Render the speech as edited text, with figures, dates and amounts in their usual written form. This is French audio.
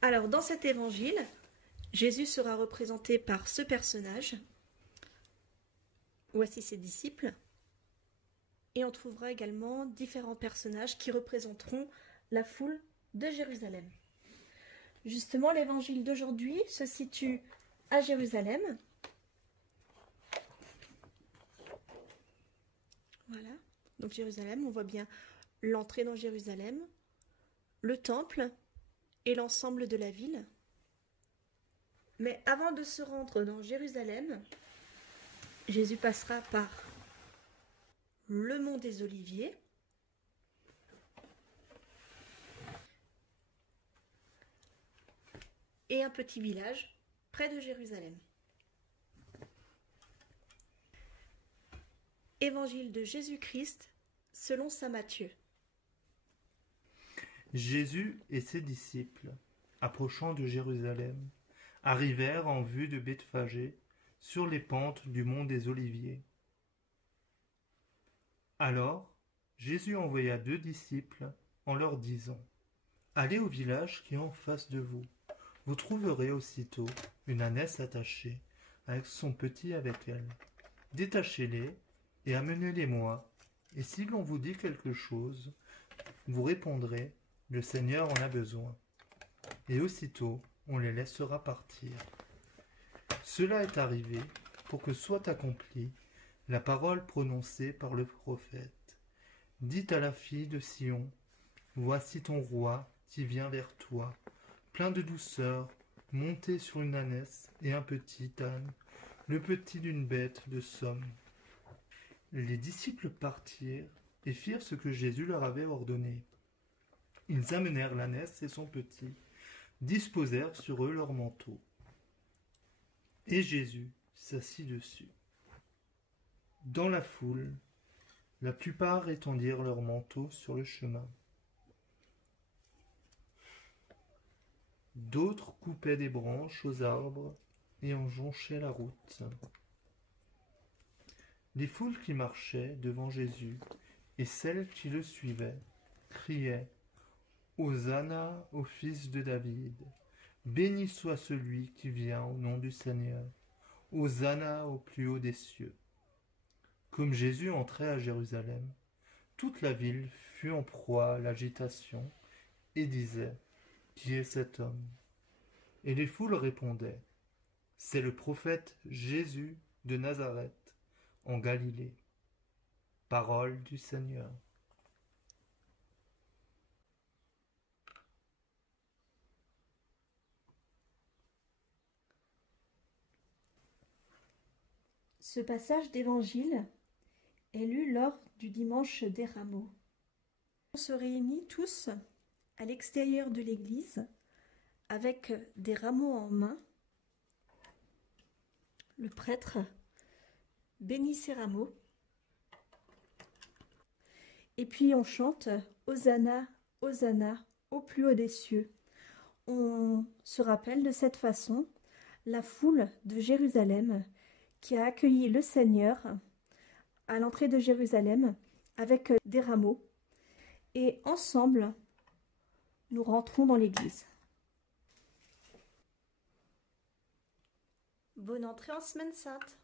Alors, dans cet évangile, Jésus sera représenté par ce personnage. Voici ses disciples. Et on trouvera également différents personnages qui représenteront la foule de Jérusalem. Justement, l'évangile d'aujourd'hui se situe à Jérusalem. Voilà. Donc Jérusalem, on voit bien l'entrée dans Jérusalem, le temple et l'ensemble de la ville. Mais avant de se rendre dans Jérusalem, Jésus passera par le mont des Oliviers, et un petit village près de Jérusalem. Évangile de Jésus-Christ selon saint Matthieu. Jésus et ses disciples, approchant de Jérusalem, arrivèrent en vue de Bethphagée, sur les pentes du mont des Oliviers. Alors, Jésus envoya 2 disciples en leur disant : « Allez au village qui est en face de vous. Vous trouverez aussitôt une ânesse attachée, avec son petit avec elle. Détachez-les et amenez-les-moi. Et si l'on vous dit quelque chose, vous répondrez : le Seigneur en a besoin. Et aussitôt, on les laissera partir. Cela est arrivé pour que soit accomplie la parole prononcée par le prophète. Dites à la fille de Sion : voici ton roi qui vient vers toi, plein de douceur, monté sur une ânesse et un petit âne, le petit d'une bête de somme. Les disciples partirent et firent ce que Jésus leur avait ordonné. Ils amenèrent l'ânesse et son petit, disposèrent sur eux leurs manteaux. Et Jésus s'assit dessus. Dans la foule, la plupart étendirent leurs manteaux sur le chemin. D'autres coupaient des branches aux arbres et en jonchaient la route. Les foules qui marchaient devant Jésus et celles qui le suivaient criaient : Hosanna au fils de David. Béni soit celui qui vient au nom du Seigneur. Hosanna au plus haut des cieux. Comme Jésus entrait à Jérusalem, toute la ville fut en proie à l'agitation et disait : qui est cet homme ? Et les foules répondaient : c'est le prophète Jésus de Nazareth, en Galilée. Parole du Seigneur. Ce passage d'évangile est lu lors du dimanche des Rameaux. On se réunit tous à l'extérieur de l'église avec des rameaux en main. Le prêtre bénit ces rameaux. Et puis on chante Hosanna, Hosanna au plus haut des cieux. On se rappelle de cette façon la foule de Jérusalem qui a accueilli le Seigneur à l'entrée de Jérusalem avec des rameaux. Et ensemble, nous rentrons dans l'église. Bonne entrée en Semaine Sainte.